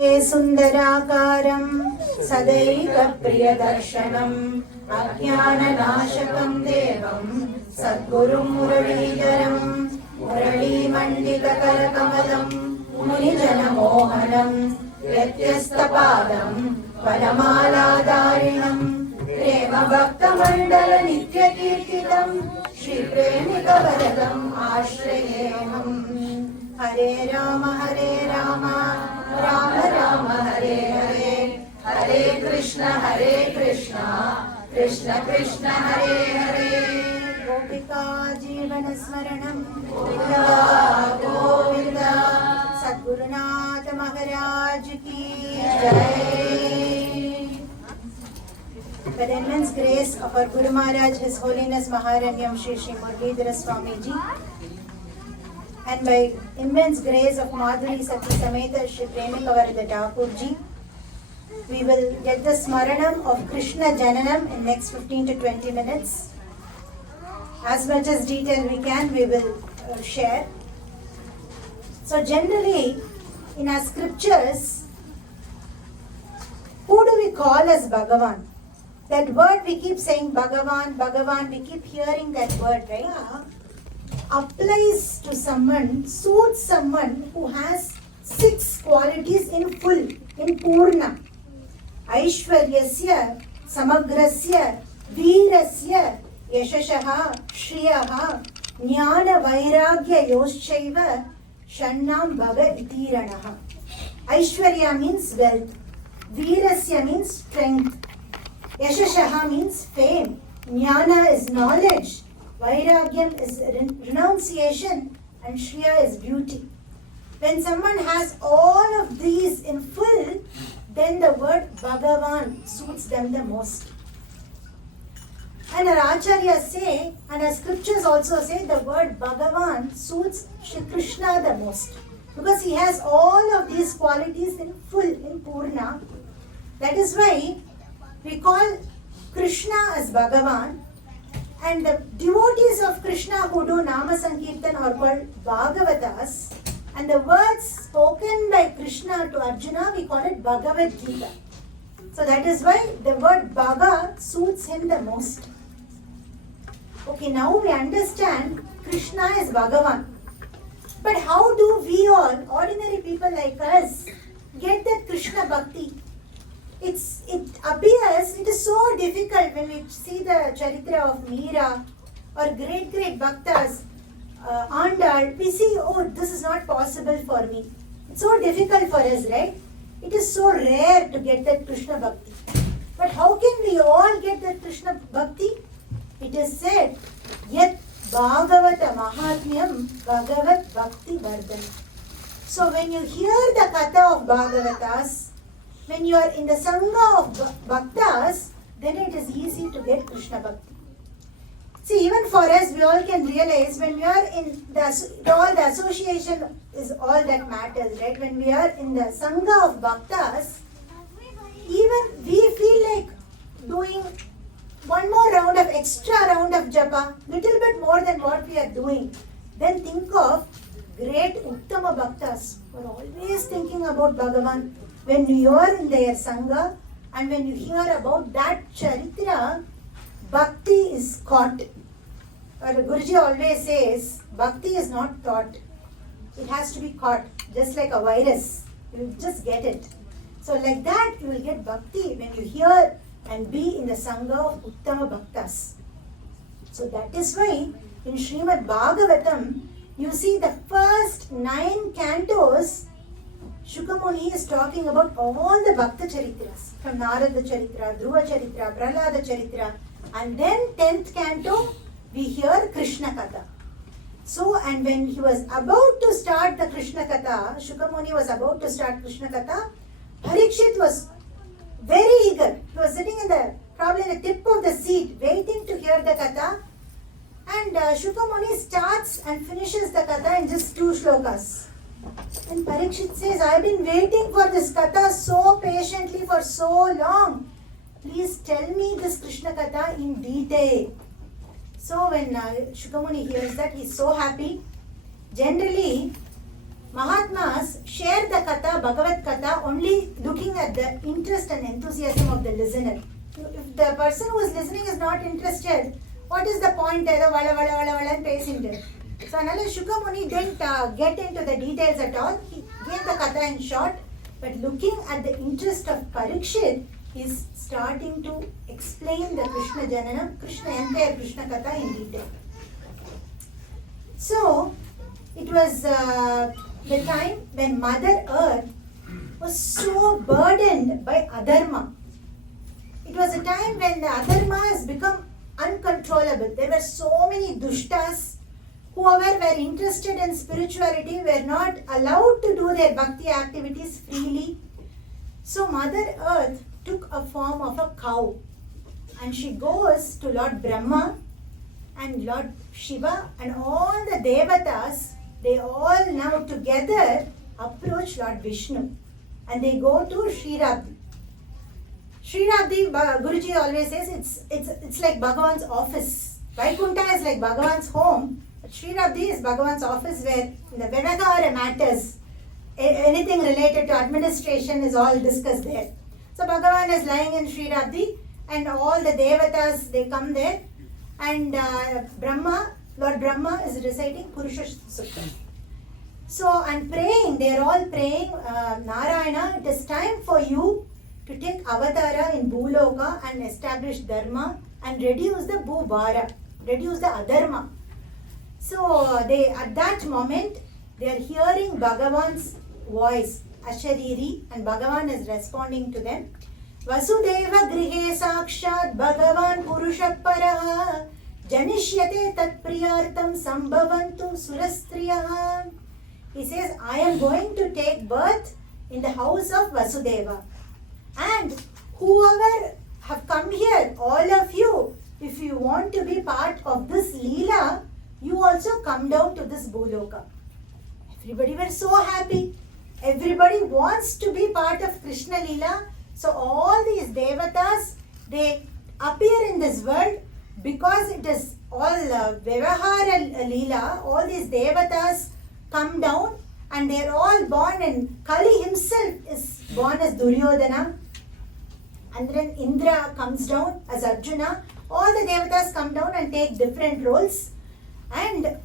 सुन्दराकारं सदैकप्रियदर्शनम् अज्ञाननाशकं देवं सद्गुरुं मुरलीधरं मुरलीमण्डितकरकमलं मुनिजनमोहनं व्यत्यस्तपादं वनमालाधारिणं प्रेमभक्तमण्डलनित्यकीर्तितं श्रीप्रेमिकवरदम् आश्रयेऽहम्। हरे राम राम राम हरे हरे, हरे कृष्ण कृष्ण कृष्ण हरे हरे। गोपिका जीवन स्मरणं गोविंदा गोविंदा। सद्गुरुनाथ महाराज की जय। By the immense grace of our Guru Maharaj, His Holiness Maharanyam Shri Shri Muralidhara Swami Ji, and by immense grace of Madhuri Sati Sameta Shri Premikavarada Thakur Ji, we will get the Smaranam of Krishna Jananam in next 15 to 20 minutes. As much as detail we can, we will share. So generally, in our scriptures, who do we call as Bhagavan? That word we keep saying Bhagavan, Bhagavan, we keep hearing that word, right? Applies to someone, suits someone who has 6 qualities in full, in Purna. Aishwaryasya, Samagrasya, Veerasya, Yashashaha, Shriyaha, Jnana Vairagya Yoshchaiva, Shannam Bhaga Itiranaha. Aishwarya means wealth. Veerasya means strength. Yashashaha means fame. Jnana is knowledge. Vairagyam is renunciation, and Shriya is beauty. When someone has all of these in full, then the word Bhagavan suits them the most. And our acharyas say, and our scriptures also say, the word Bhagavan suits Shri Krishna the most. Because he has all of these qualities in full, in Purna. That is why we call Krishna as Bhagavan. And the devotees of Krishna who do Nama Sankirtan are called Bhagavatas. And the words spoken by Krishna to Arjuna, we call it Bhagavad Gita. So that is why the word Bhaga suits him the most. Okay, now we understand Krishna is Bhagavan. But how do we all, ordinary people like us, get that Krishna Bhakti? It appears, it is so difficult when we see the Charitra of Meera or great Bhaktas, Andal, we see, oh, this is not possible for me. It's so difficult for us, right? It is so rare to get that Krishna Bhakti. But how can we all get that Krishna Bhakti? It is said, Yat Bhagavata Mahatmyam Bhagavat Bhakti Vardhana. So when you hear the katha of Bhagavatas, when you are in the Sangha of Bhaktas, then it is easy to get Krishna Bhakti. See, even for us, we all can realize when we are in all the association is all that matters, right? When we are in the Sangha of Bhaktas, even we feel like doing one more extra round of japa, little bit more than what we are doing. Then think of great Uttama Bhaktas who are always thinking about Bhagavan. When you are in their Sangha and when you hear about that Charitra, Bhakti is caught. Or Guruji always says, Bhakti is not taught. It has to be caught, just like a virus. You will just get it. So like that, you will get Bhakti when you hear and be in the Sangha of Uttama Bhaktas. So that is why in Srimad Bhagavatam, you see the first 9 cantos, Shukamuni is talking about all the Bhakta Charitras, from Narada Charitra, Dhruva Charitra, Prahlada Charitra, and then 10th canto, we hear Krishna Katha. So, and when he was about to start the Krishna Katha, Shukamuni was about to start Krishna Katha, Parikshit was very eager. He was sitting probably in the tip of the seat, waiting to hear the Katha. And Shukamuni starts and finishes the Katha in just 2 shlokas. And Parikshit says, I have been waiting for this Katha so patiently for so long. Please tell me this Krishna Katha in detail. So when Shukamuni hears that, he is so happy. Generally, Mahatmas share the katha, Bhagavad katha, only looking at the interest and enthusiasm of the listener. If the person who is listening is not interested, what is the point? So Shukamuni didn't get into the details at all. He gave the katha in short, but looking at the interest of Parikshit, he is starting to explain the Krishna Jananam, entire Krishna katha in detail. So it was the time when Mother Earth was so burdened by adharma. It was a time when the adharma has become uncontrollable. There were so many dushtas. Whoever were interested in spirituality were not allowed to do their bhakti activities freely. So Mother Earth took a form of a cow, and she goes to Lord Brahma and Lord Shiva and all the devatas. They all now together approach Lord Vishnu, and they go to Srirabdi. Srirabdi, Guruji always says it's like Bhagavan's office. Vaikuntha is like Bhagavan's home. Srirabdi is Bhagavan's office, where the Vyavahara matters, anything related to administration is all discussed there. So Bhagavan is lying in Srirabdi, and all the devatas, they come there, and Lord Brahma is reciting Purusha Sukta. So, and praying, they are all praying, Narayana, it is time for you to take avatara in Bhuloka and establish dharma and reduce the bhuvara, reduce the adharma. So they, at that moment, they are hearing Bhagavan's voice, Ashariri, and Bhagavan is responding to them. Vasudeva grihe sakshat Bhagavan purushaparaha janishyate tat priyartam sambhavantu surastriyaha. He says, I am going to take birth in the house of Vasudeva. And whoever have come here, all of you, if you want to be part of this Leela, you also come down to this Bhuloka. Everybody were so happy. Everybody wants to be part of Krishna Leela. So all these devatas, they appear in this world because it is all Vyavahara Leela. All these devatas come down and they are all born, and Kali himself is born as Duryodhana. And then Indra comes down as Arjuna. All the devatas come down and take different roles. And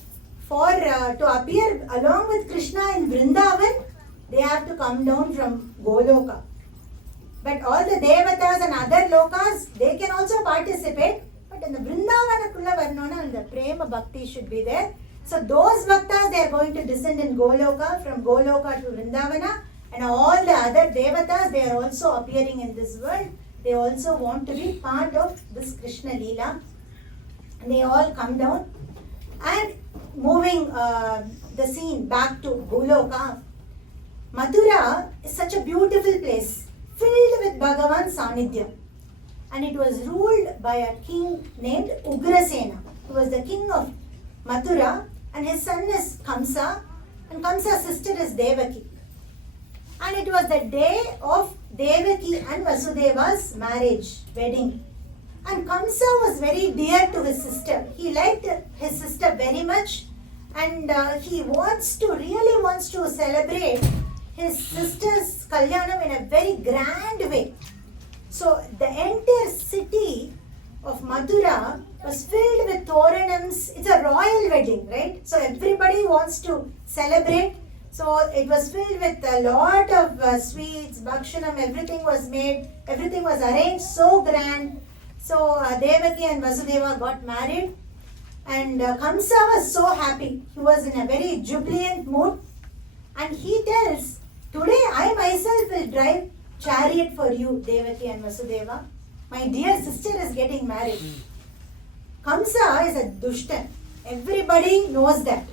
for to appear along with Krishna in Vrindavan, they have to come down from Goloka. But all the devatas and other lokas, they can also participate. But in the Vrindavana Kulla Varnona and the Prema Bhakti should be there. So those bhaktas, they are going to descend in Goloka, from Goloka to Vrindavana. And all the other devatas, they are also appearing in this world. They also want to be part of this Krishna Leela. And they all come down. And moving the scene back to Goloka, Mathura is such a beautiful place, filled with Bhagavan Sanidhyam. And it was ruled by a king named Ugrasena, who was the king of Mathura, and his son is Kamsa, and Kamsa's sister is Devaki. And it was the day of Devaki and Vasudeva's marriage, wedding. And Kamsa was very dear to his sister. He liked his sister very much, and he really wants to celebrate his sister's Kalyanam in a very grand way. So the entire city of Mathura was filled with Toranams. It's a royal wedding, right? So everybody wants to celebrate. So it was filled with a lot of sweets, bhakshanam, everything was made, everything was arranged so grand. So Devaki and Vasudeva got married, and Kamsa was so happy. He was in a very jubilant mood, and he tells, today I myself will drive chariot for you, Devaki and Vasudeva. My dear sister is getting married. Kamsa is a dushtan. Everybody knows that.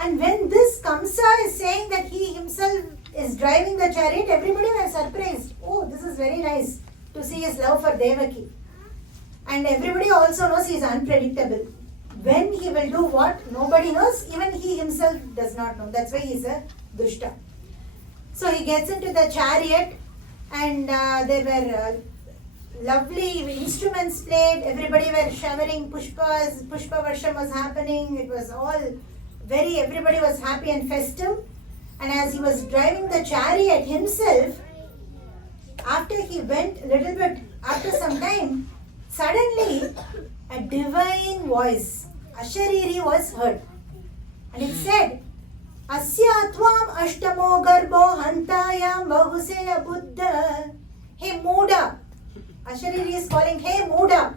And when this Kamsa is saying that he himself is driving the chariot, everybody was surprised. Oh, this is very nice to see his love for Devaki. And everybody also knows he is unpredictable. When he will do what, nobody knows. Even he himself does not know. That's why he is a dushta. So he gets into the chariot, and there were lovely instruments played. Everybody were showering pushpas. Pushpa Varsham was happening. It was all everybody was happy and festive. And as he was driving the chariot himself, after he went a little bit, after some time, suddenly a divine voice, Ashariri, was heard. And it said, Asya tvam ashtamo garbo hantayam bahuseya buddha. Hey Muda. Ashariri is calling, hey Muda.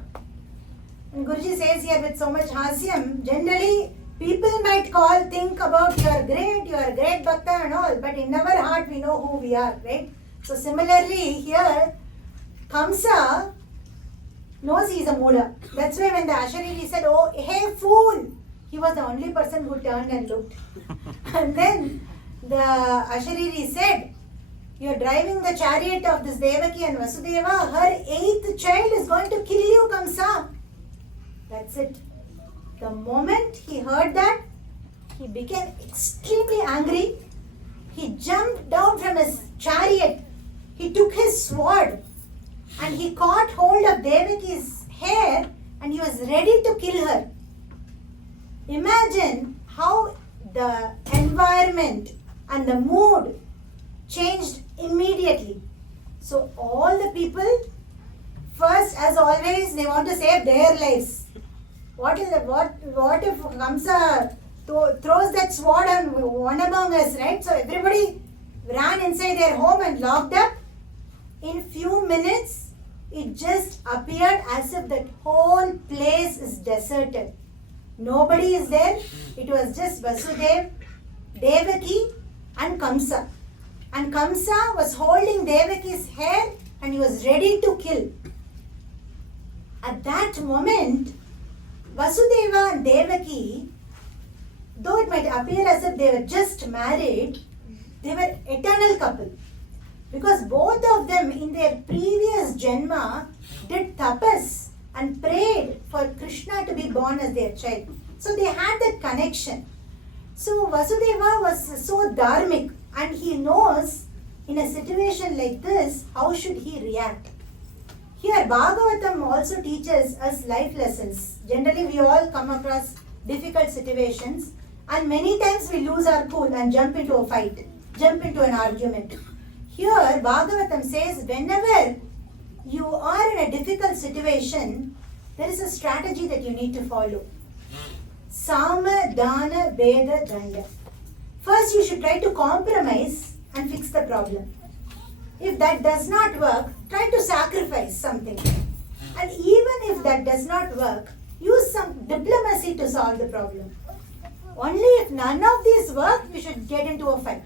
And Guruji says here with so much hasyam, generally people might think about you are great bhakta and all, but in our heart we know who we are, right? So similarly here, Kamsa knows he is a Muda. That's why when the Ashariri said, oh, hey fool, he was the only person who turned and looked. And then the Ashariri said, you are driving the chariot of this Devaki and Vasudeva, her 8th child is going to kill you, Kamsa. That's it. The moment he heard that, he became extremely angry. He jumped down from his chariot. He took his sword and he caught hold of Devaki's hair and he was ready to kill her. Imagine how the environment and the mood changed immediately. So all the people, first as always, they want to save their lives. What if Kamsa throws that sword on one among us, right? So everybody ran inside their home and locked up. In few minutes, it just appeared as if that whole place is deserted. Nobody is there. It was just Vasudeva, Devaki and Kamsa. And Kamsa was holding Devaki's hair and he was ready to kill. At that moment, Vasudeva and Devaki, though it might appear as if they were just married, they were eternal couple. Because both of them in their previous janma did tapas and prayed for Krishna to be born as their child. So they had that connection. So Vasudeva was so dharmic and he knows in a situation like this, how should he react? Here Bhagavatam also teaches us life lessons. Generally we all come across difficult situations and many times we lose our cool and jump into a fight, jump into an argument. Here Bhagavatam says whenever you are in a difficult situation, there is a strategy that you need to follow. Sama, Dana, Veda, Danda. First you should try to compromise and fix the problem. If that does not work, try to sacrifice something. And even if that does not work, use some diplomacy to solve the problem. Only if none of these work, you should get into a fight.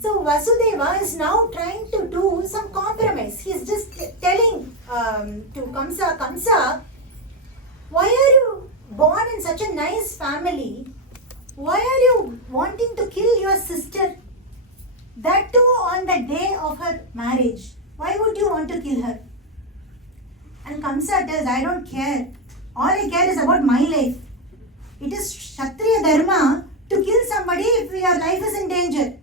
So Vasudeva is now trying to do some compromise. He is just telling to Kamsa, Kamsa, why are you born in such a nice family? Why are you wanting to kill your sister? That too on the day of her marriage. Why would you want to kill her? And Kamsa tells, I don't care. All I care is about my life. It is Kshatriya Dharma to kill somebody if your life is in danger.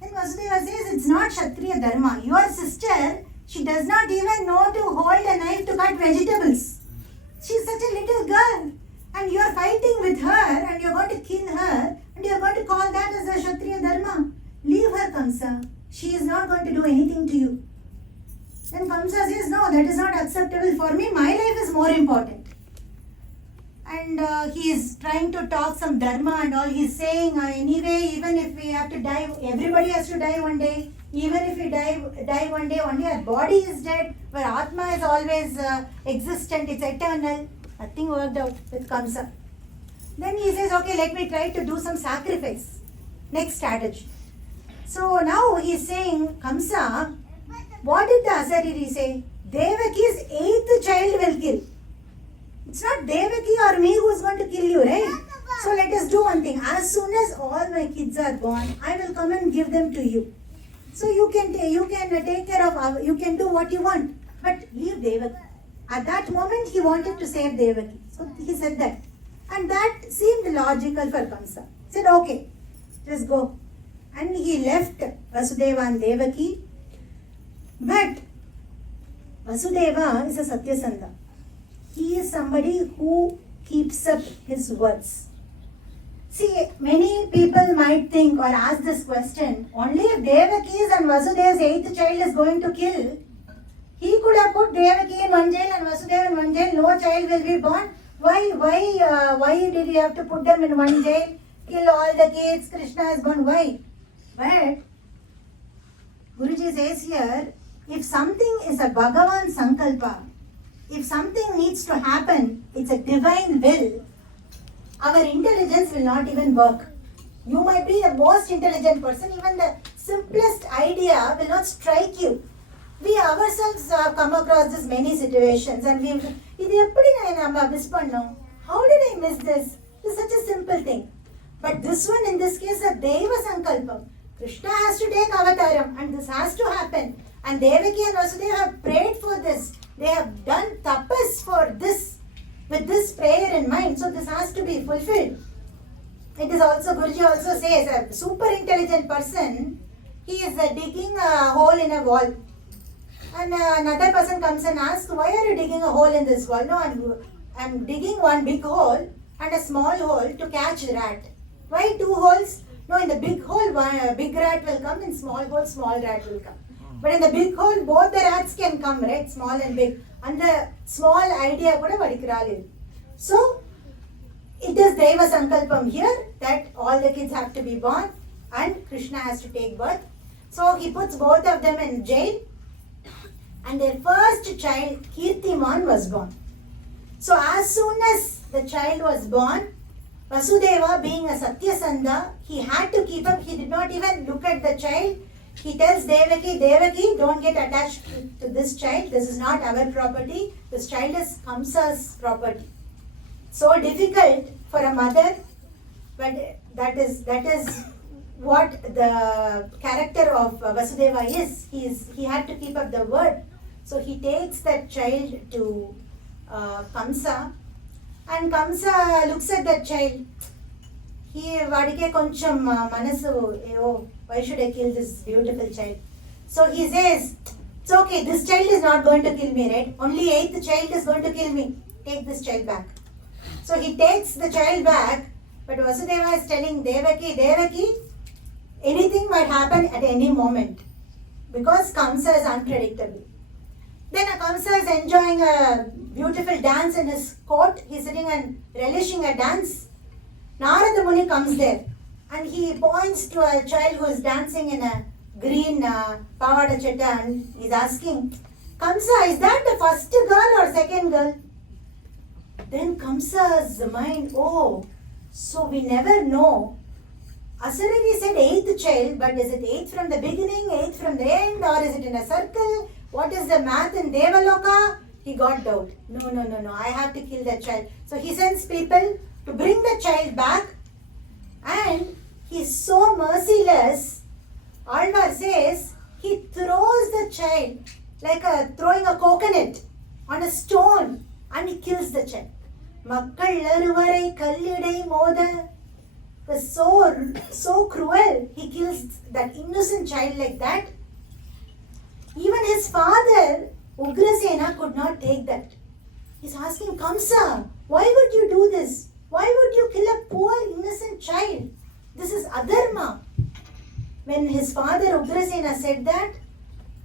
Then Vasudeva says, it's not Kshatriya Dharma. Your sister, she does not even know to hold a knife to cut vegetables. She is such a little girl. And you are fighting with her and you are going to kill her and you are going to call that as a Kshatriya Dharma. Leave her, Kamsa. She is not going to do anything to you. Then Kamsa says, no, that is not acceptable for me. My life is more important. And he is trying to talk some dharma and all. He is saying, anyway, even if we have to die, everybody has to die one day. Even if we die one day, only our body is dead. Where Atma is always existent, it's eternal. Nothing worked out with Kamsa. Then he says, okay, let me try to do some sacrifice. Next strategy. So now he is saying, Kamsa, what did the Asariri say? Devaki's 8th child will kill. It's not Devaki or me who is going to kill you, right? So let us do one thing. As soon as all my kids are born, I will come and give them to you. So you can take care of, you can do what you want. But leave Devaki. At that moment, he wanted to save Devaki. So he said that. And that seemed logical for Kamsa. He said, okay, just go. And he left Vasudeva and Devaki. But Vasudeva is a Satyasandha. He is somebody who keeps up his words. See, many people might think or ask this question, only if Devaki's and Vasudeva's 8th child is going to kill, he could have put Devaki in one jail and Vasudeva in one jail, no child will be born. Why did you have to put them in one jail, kill all the kids, Krishna is born, why? But Guruji says here, if something is a Bhagavan Sankalpa, if something needs to happen, it's a divine will, our intelligence will not even work. You might be the most intelligent person, even the simplest idea will not strike you. We ourselves have come across this many situations and how did I miss this? It's such a simple thing. But this one, in this case, a Deva Sankalpam. Krishna has to take avataram and this has to happen. And Devaki and Vasudeva have prayed for this. They have done tapas for this, with this prayer in mind. So this has to be fulfilled. It is also, Guruji also says, a super intelligent person, he is digging a hole in a wall. And another person comes and asks, why are you digging a hole in this wall? No, I'm digging one big hole and a small hole to catch rat. Why 2 holes? No, in the big hole, big rat will come, in small hole, small rat will come. But in the big hole, both the rats can come, right? Small and big. And the small idea kuda vadikirali. So, it is Deva Sankalpam here that all the kids have to be born and Krishna has to take birth. So, he puts both of them in jail. And their first child, Kirtiman, was born. So, as soon as the child was born, Vasudeva, being a Satyasandha, he had to keep up. He did not even look at the child. He tells Devaki, don't get attached to this child. This is not our property. This child is Kamsa's property. So difficult for a mother, but that is what the character of Vasudeva is. He had to keep up the word. So he takes that child to Kamsa, and Kamsa looks at that child. Vadike koncham manasu, why should I kill this beautiful child? So he says, it's okay, this child is not going to kill me, right? Only 8th child is going to kill me. Take this child back. So he takes the child back, but Vasudeva is telling Devaki, anything might happen at any moment because Kamsa is unpredictable. Then Kamsa is enjoying a beautiful dance in his court. He's sitting and relishing a dance. Narada Muni comes there and he points to a child who is dancing in a green pavada chetta and he's asking, Kamsa, is that the first girl or second girl? Then Kamsa's mind, so we never know. Asarari said 8th child, but is it 8th from the beginning, 8th from the end, or is it in a circle? What is the math in Devaloka? He got doubt. No, I have to kill that child. So he sends people to bring the child back, and he's so merciless. Alvar says he throws the child like throwing a coconut on a stone and he kills the child. Makkal laruvarai kallidai moda was so cruel. He kills that innocent child like that. Even his father, Ugrasena, could not take that. He's asking, Kamsa, why would you do this? Why would you kill a poor innocent child? This is adharma. When his father Ugrasena said that,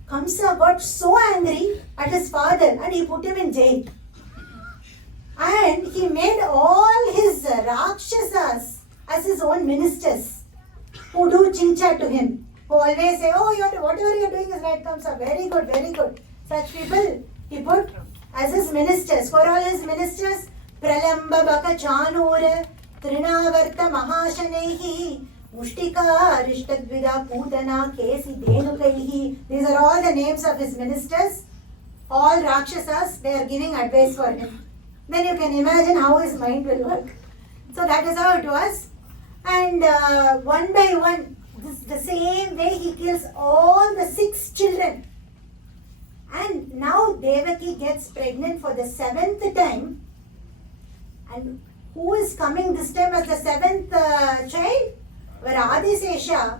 Kamsa got so angry at his father and he put him in jail. And he made all his Rakshasas as his own ministers who do chincha to him. Who always say, whatever you're doing is right, Kamsa. Very good, very good. Such people he put as his ministers. For all his ministers, Pralamba Baka Chanura, Trinavarta Mahashanehi, Mushtika Rishtadvida Putana Kesi Denukaihi. These are all the names of his ministers. All Rakshasas, they are giving advice for him. Then you can imagine how his mind will work. So that is how it was. And one by one, the same way he kills all the 6 children. And now Devaki gets pregnant for the 7th time. And who is coming this time as the 7th child? Where Adisesha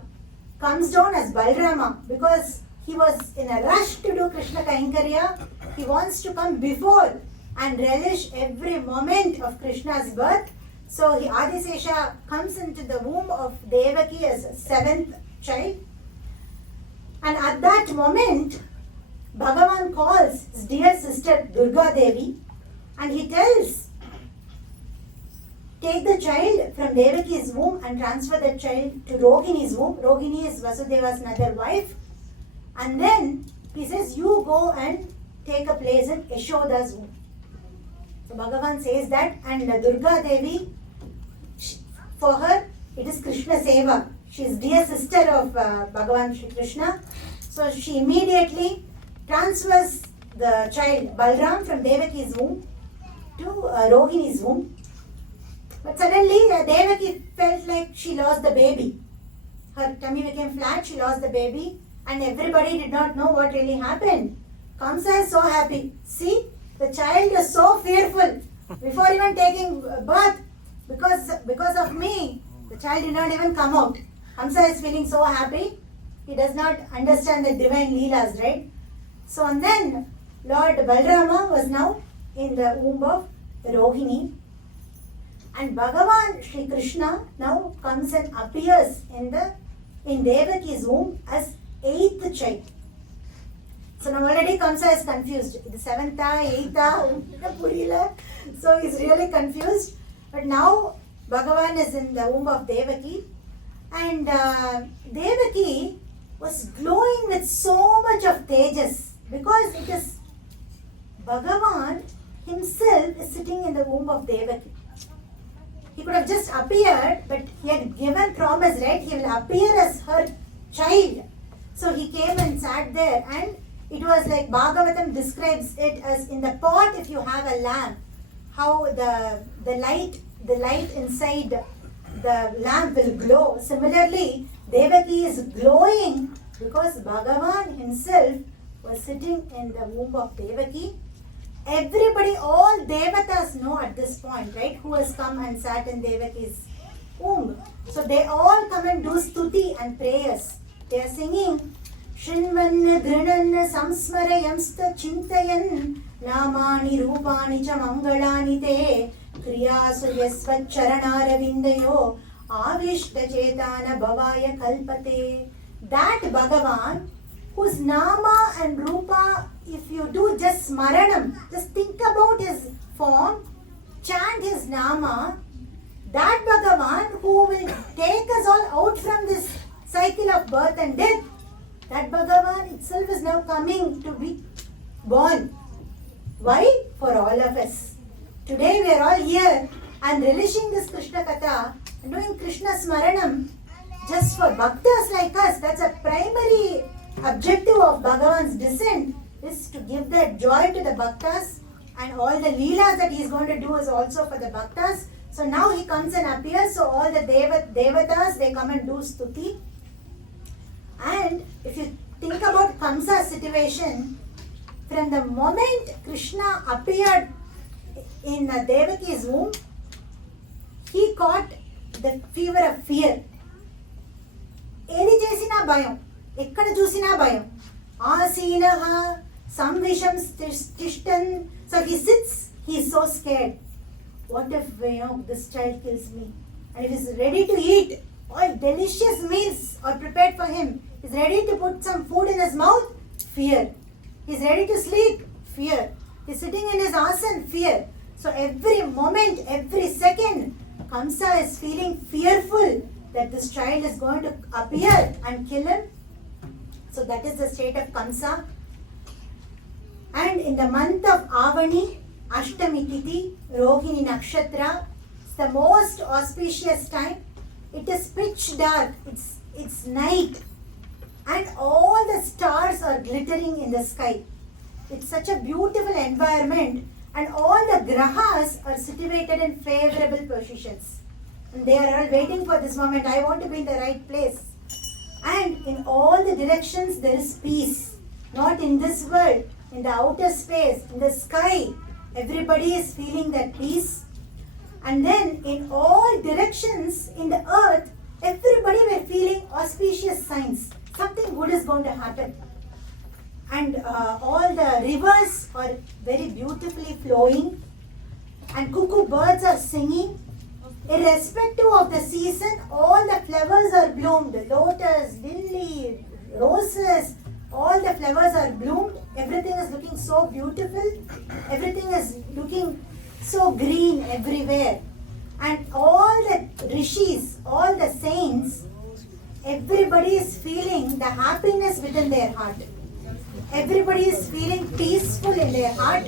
comes down as Balrama, because he was in a rush to do Krishna Kainkarya. He wants to come before and relish every moment of Krishna's birth. So Adisesha comes into the womb of Devaki as a seventh child. And at that moment, Bhagavan calls his dear sister Durga Devi and he tells, take the child from Devaki's womb and transfer the child to Rohini's womb. Rohini is Vasudeva's another wife. And then he says, you go and take a place in Yashoda's womb. So Bhagavan says that, and Durga Devi, for her, it is Krishna Seva. She is dear sister of Bhagavan Shri Krishna. So she immediately transfers the child Balram from Devaki's womb to Rohini's womb. But suddenly Devaki felt like she lost the baby. Her tummy became flat, she lost the baby, and everybody did not know what really happened. Kamsa is so happy. See, the child is so fearful. Before even taking birth, because of me, the child did not even come out. Kamsa is feeling so happy. He does not understand the divine leelas, right? So and then Lord Balrama was now in the womb of Rohini. And Bhagavan Shri Krishna now comes and appears in Devaki's womb as eighth child. So now already Kamsa is confused. The seventh, eighth, so he's really confused. But now Bhagavan is in the womb of Devaki, and Devaki was glowing with so much of tejas because it is Bhagavan himself is sitting in the womb of Devaki. He could have just appeared, but he had given promise, right? He will appear as her child. So he came and sat there, and it was like Bhagavatam describes it as in the pot if you have a lamp, how the light inside the lamp will glow. Similarly, Devaki is glowing because Bhagavan himself was sitting in the womb of Devaki. Everybody, all Devatas know at this point, right, who has come and sat in Devaki's womb. So they all come and do stuti and prayers. They are singing Shrinvan Dhrinan Samsmarayamsta Chintayan Namani Rupani Cha Mangalani Te Kriyasu Yasvat Charanaravindayo Avishta Chetana Bhavaya Kalpate. That Bhagavan, whose Nama and Rupa, if you do just Smaranam, just think about his form, chant his Nama, that Bhagavan who will take us all out from this cycle of birth and death, that Bhagavan itself is now coming to be born. Why? For all of us. Today we are all here and relishing this Krishna katha and doing Krishna Smaranam just for bhaktas like us. That's a primary objective of Bhagavan's descent, is to give that joy to the bhaktas, and all the leelas that he is going to do is also for the bhaktas. So now he comes and appears, so all the devatas, they come and do stuti. And if you think about Kamsa's situation, from the moment Krishna appeared in Devaki's womb, he caught the fever of fear. ఏది చేసినా భయం, ఎక్కడ చూసినా భయం. ఆసీనః సంవిషం తిష్టన్. So he sits, he is so scared. What if this child kills me? And if he is ready to eat, all delicious meals are prepared for him. He is ready to put some food in his mouth, fear. He is ready to sleep, fear. He is sitting in his asan, fear. So every moment, every second, Kamsa is feeling fearful that this child is going to appear and kill him. So that is the state of Kamsa. And in the month of Avani, Ashtami Tithi, Rohini Nakshatra, it's the most auspicious time. It is pitch dark, it's night, and all the stars are glittering in the sky. It's such a beautiful environment, and all the grahas are situated in favorable positions. And they are all waiting for this moment. I want to be in the right place. And in all the directions there is peace. Not in this world, in the outer space, in the sky. Everybody is feeling that peace. And then in all directions in the earth, everybody were feeling auspicious signs. Something good is going to happen. And all the rivers are very beautifully flowing. And cuckoo birds are singing. Irrespective of the season, all the flowers are bloomed. Lotus, lily, roses, all the flowers are bloomed. Everything is looking so beautiful. Everything is looking so green everywhere. And all the rishis, all the saints, everybody is feeling the happiness within their heart. Everybody is feeling peaceful in their heart.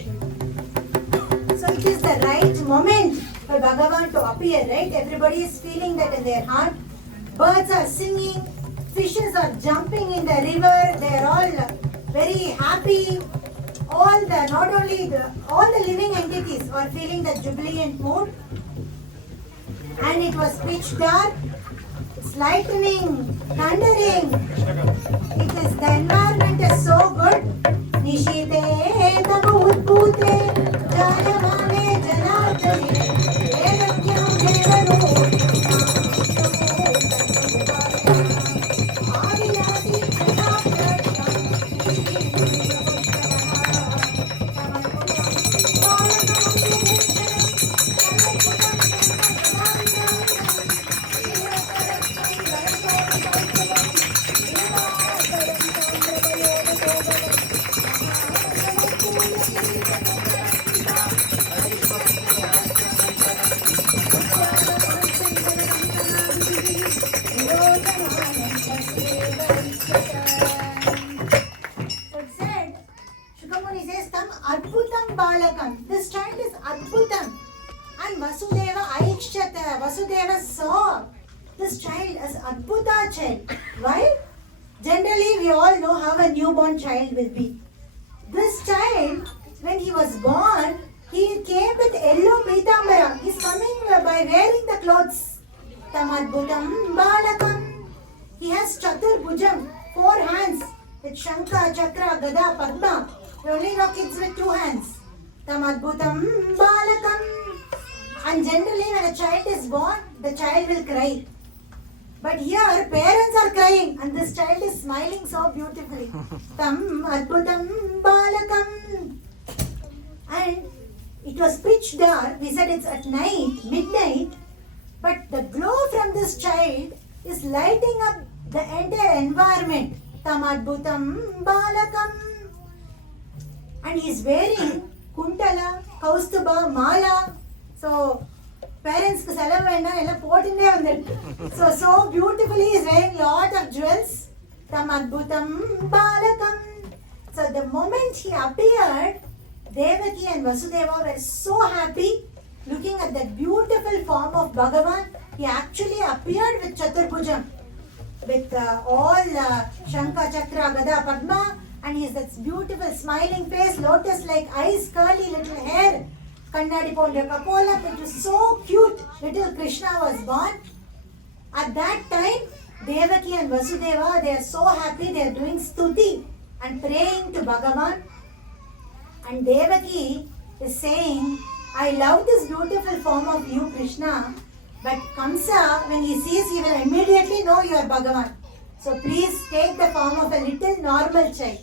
So it is the right moment for Bhagavan to appear, right? Everybody is feeling that in their heart. Birds are singing, fishes are jumping in the river, they are all very happy. All the living entities are feeling the jubilant mood. And it was pitch dark, it's lightning, thundering. It is, the environment is so good. Nishite tabu udbhute janamane janardane evakyam devanu this child is Adbhutam. And Vasudeva Aikshata, Vasudeva saw this child as Adbhuta child. Why? Generally we all know how a newborn child will be. This child, when he was born, he came with yellow pitambara. He is coming by wearing the clothes. Tam Adbhutam Balakam. He has Chatur Bhujam, 4 hands with Shankha, Chakra, Gada, Padma. We only know kids with 2 hands. Tam Adbhutam Balakam. And generally when a child is born, the child will cry. But here parents are crying and this child is smiling so beautifully. Tam Adbhutam Balakam. And it was pitch dark. We said it's at night, midnight. But the glow from this child is lighting up the entire environment. Tam Adbhutam Balakam. And he is wearing Kuntala, Kaustuba, Mala. So, parents ku selavu vendam ella potinde vandu. So beautifully he is wearing lot of jewels. Tam Adbhutam Balakam. So the moment he appeared, Devaki and Vasudeva were so happy looking at that beautiful form of Bhagavan. He actually appeared with Chaturbhujam, with all Shankha, Chakra, Gada, Padma, and he has that beautiful smiling face, lotus-like eyes, curly little hair, Kannadi Pondra Kapola. It was so cute. Little Krishna was born. At that time, Devaki and Vasudeva, they are so happy. They are doing stuti and praying to Bhagavan. And Devaki is saying, I love this beautiful form of you, Krishna. But Kamsa, when he sees, he will immediately know you are Bhagavan. So please take the form of a little normal child.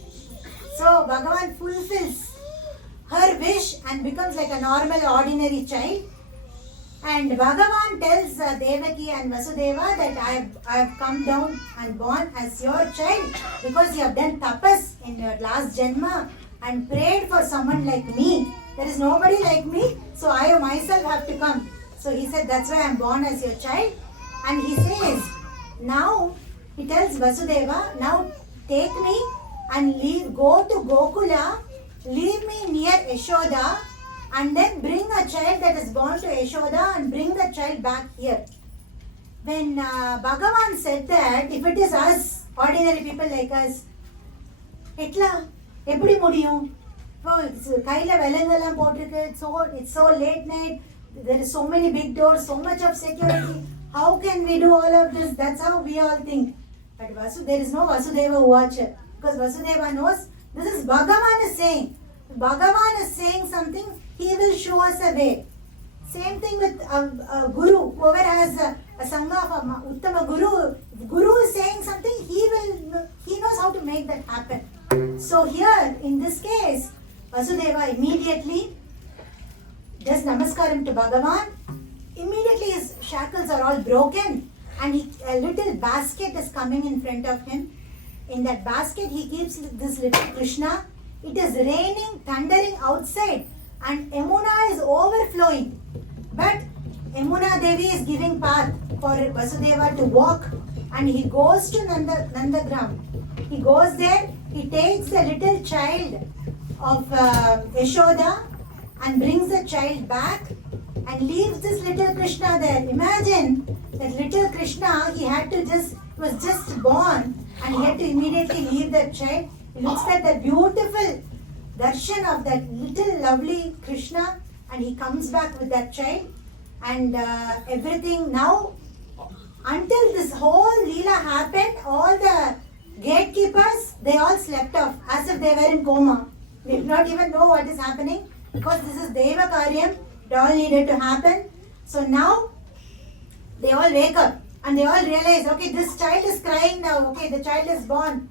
So Bhagavan fulfills her wish and becomes like a normal, ordinary child. And Bhagavan tells Devaki and Vasudeva that I have come down and born as your child because you have done tapas in your last janma and prayed for someone like me. There is nobody like me, so I myself have to come. So he said, that's why I am born as your child. And he says, now, he tells Vasudeva, now take me and go to Gokula, leave me near Yashoda, and then bring a child that is born to Yashoda and bring the child back here. When Bhagavan said that, if it is us, ordinary people like us, Etla, eppadi mudiyum? Kaila velangalam potirukku, it's so late night, there is so many big doors, so much of security. How can we do all of this? That's how we all think. But there is no Vasudeva Uvacha. Because Vasudeva knows this is Bhagavan is saying. If Bhagavan is saying something, he will show us a way. Same thing with a guru. Whoever has a sangha of Uttama Guru, if Guru is saying something, he knows how to make that happen. So here, in this case, Vasudeva immediately does namaskaram to Bhagavan immediately his shackles are all broken, and a little basket is coming in front of him. In that basket, he keeps this little Krishna. It is raining, thundering outside, and Yamuna is overflowing. But Yamuna Devi is giving path for Vasudeva to walk, and he goes to Nandagram. He goes there, he takes the little child of Yashoda and brings the child back and leaves this little Krishna there. Imagine that little Krishna, he was just born, and he had to immediately leave that child. He looks at the beautiful darshan of that little lovely Krishna, and he comes back with that child, and everything now, until this whole Leela happened, all the gatekeepers, they all slept off as if they were in coma. They did not even know what is happening, because this is Deva Karyam, it all needed to happen. So now they all wake up and they all realize, okay, this child is crying now, okay, the child is born.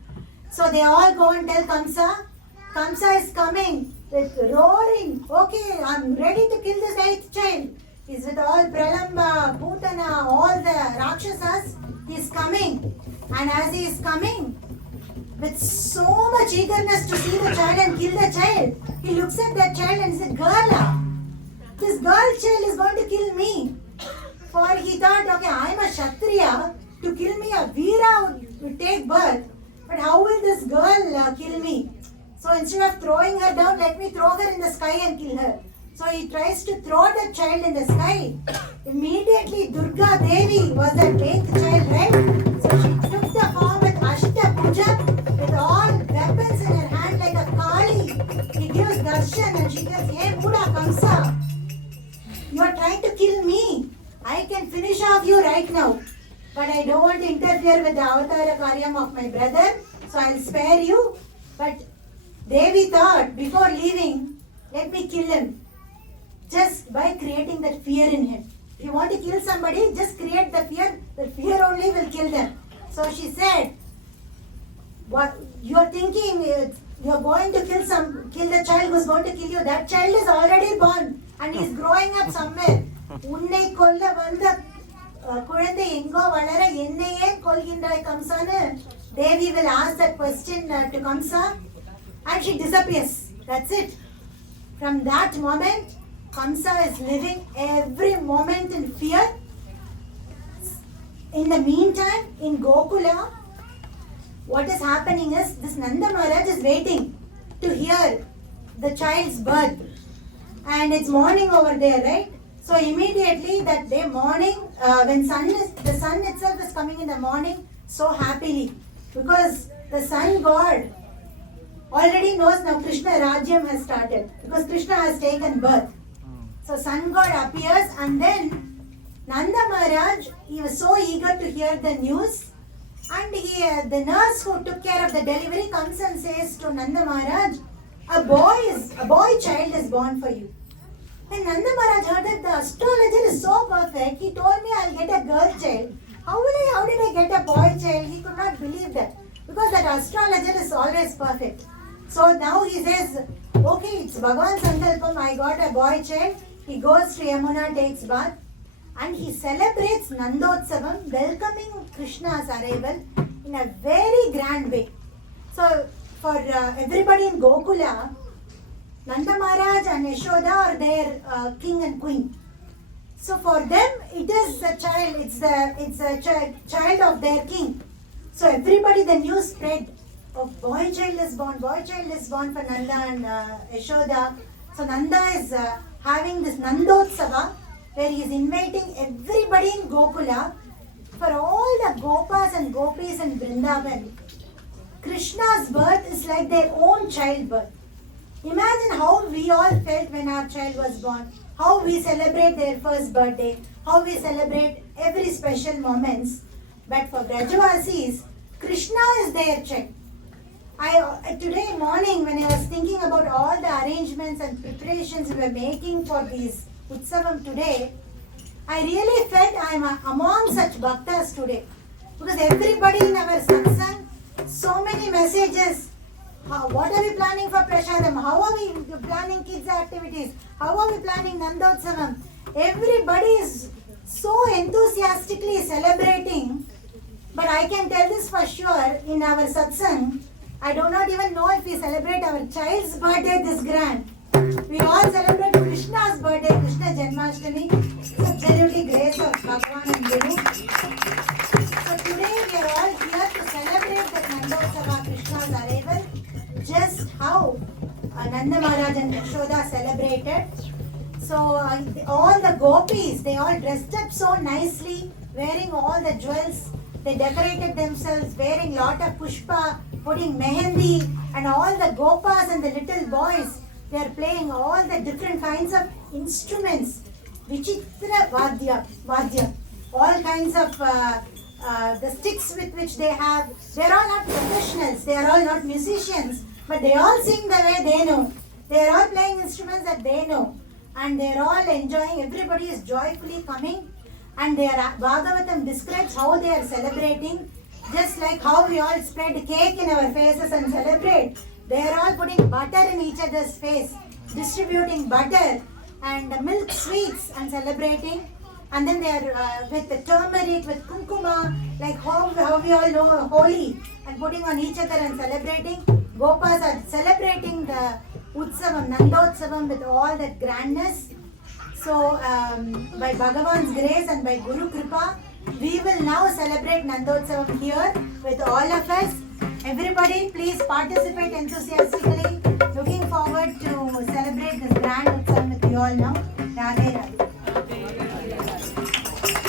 So they all go and tell Kamsa. Kamsa is coming with roaring, okay, I'm ready to kill this 8th child. He's with all Pralamba, Bhutana, all the Rakshasas. He's coming. And as he is coming, with so much eagerness to see the child and kill the child, he looks at that child and says, Girl, this girl child is going to kill me. For he thought, okay, I am a Kshatriya, to kill me a Veera would take birth. But how will this girl kill me? So instead of throwing her down, let me throw her in the sky and kill her. So he tries to throw the child in the sky. Immediately Durga Devi was that 8th child, right? So she took the form with Ashtapuja, with all weapons in her hand like a Kali. He gives darshan and she goes, Hey Buddha Kamsa, you are trying to kill me. I can finish off you right now. But I don't want to interfere with the avatara karyam of my brother. So I'll spare you. But Devi thought, before leaving, let me kill him. Just by creating that fear in him. If you want to kill somebody, just create the fear only will kill them. So she said, what you are thinking, you are going to kill the child who is going to kill you. That child is already born and he is growing up somewhere. உன்னை கொல்ல வந்த குழந்தை எங்கோ வளர என்னையே கொல்கின்றாய் கம்சான்னு Devi will ask that question to Kamsa, and she disappears. That's it. From that moment, Kamsa is living every moment in fear. In the meantime, in Gokula, what is happening is this Nanda Maharaj is waiting to hear the child's birth. And it's morning over there, right? So immediately that day morning, when the sun itself is coming in the morning so happily, because the sun god already knows now Krishna Rajyam has started, because Krishna has taken birth. So sun god appears, and then Nanda Maharaj, he was so eager to hear the news, and the nurse who took care of the delivery comes and says to Nanda Maharaj, a boy child is born for you. When Nanda Maharaj heard that the astrologer is so perfect, he told me I'll get a girl child. How did I get a boy child? He could not believe that, because that astrologer is always perfect. So now he says, okay, it's Bhagavan Sankalpam, I got a boy child. He goes to Yamuna, takes bath, and he celebrates Nandotsavam, welcoming Krishna's arrival in a very grand way. So for everybody in Gokula, Nanda Maharaj and Yashoda are their king and queen. So for them, it is a child. It's a child of their king. So everybody, the news spread. Oh, boy child is born for Nanda and Yashoda. So Nanda is having this Nandotsava, where he is inviting everybody in Gokula. For all the Gopas and Gopis in Vrindavan, Krishna's birth is like their own childbirth. Imagine how we all felt when our child was born, how we celebrate their first birthday, how we celebrate every special moments. But for Brajavasis, Krishna is their child. Today morning, when I was thinking about all the arrangements and preparations we were making for these Utsavam today, I really felt I am among such bhaktas today. Because everybody in our satsang, so many messages. What are we planning for Prashadam? How are we planning kids' activities? How are we planning Nandotsavam? Everybody is so enthusiastically celebrating. But I can tell this for sure, in our satsang, I do not even know if we celebrate our child's birthday this grand. We all celebrate Krishna's birthday, Krishna Janmashtami. It's absolutely grace of Bhagavan and Guru. So today we are all here to celebrate the Nandotsava, Krishna's arrival. Just how Nanda Maharaj and Yashoda celebrated. So all the gopis, they all dressed up so nicely, wearing all the jewels. They decorated themselves, wearing lot of pushpa, putting mehendi, and all the gopas and the little boys, they are playing all the different kinds of instruments. Vichitra vadya, all kinds of the sticks with which they have. They are all not professionals, they are all not musicians, but they all sing the way they know. They are all playing instruments that they know. And they are all enjoying, everybody is joyfully coming. And their Bhagavatam describes how they are celebrating, just like how we all spread cake in our faces and celebrate. They are all putting butter in each other's face, distributing butter and milk sweets and celebrating. And then they are with the turmeric, with kumkuma, like how we all know Holi, and putting on each other and celebrating. Gopas are celebrating the Utsavam, Nandotsavam with all that grandness. So, by Bhagavan's grace and by Guru Kripa, we will now celebrate Nandotsavam here with all of us. Everybody, please participate enthusiastically. Looking forward to celebrate this grand Utsavam with you all now. Radhe Radhe.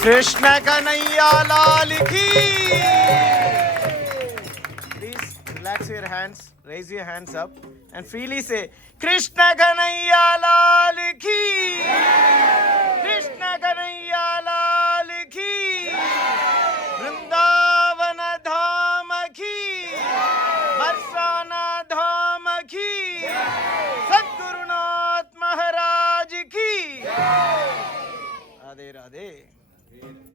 Krishna Kanhaiya Lal ki. Please relax your hands, raise your hands up, and freely say, Krishna Kanhaiya Lal ki. Krishna Kanhaiya Lal ki. Vrindavana Dham ki. Barsana Dham ki. Sadgurunath Maharaj ki. Radhe Radhe.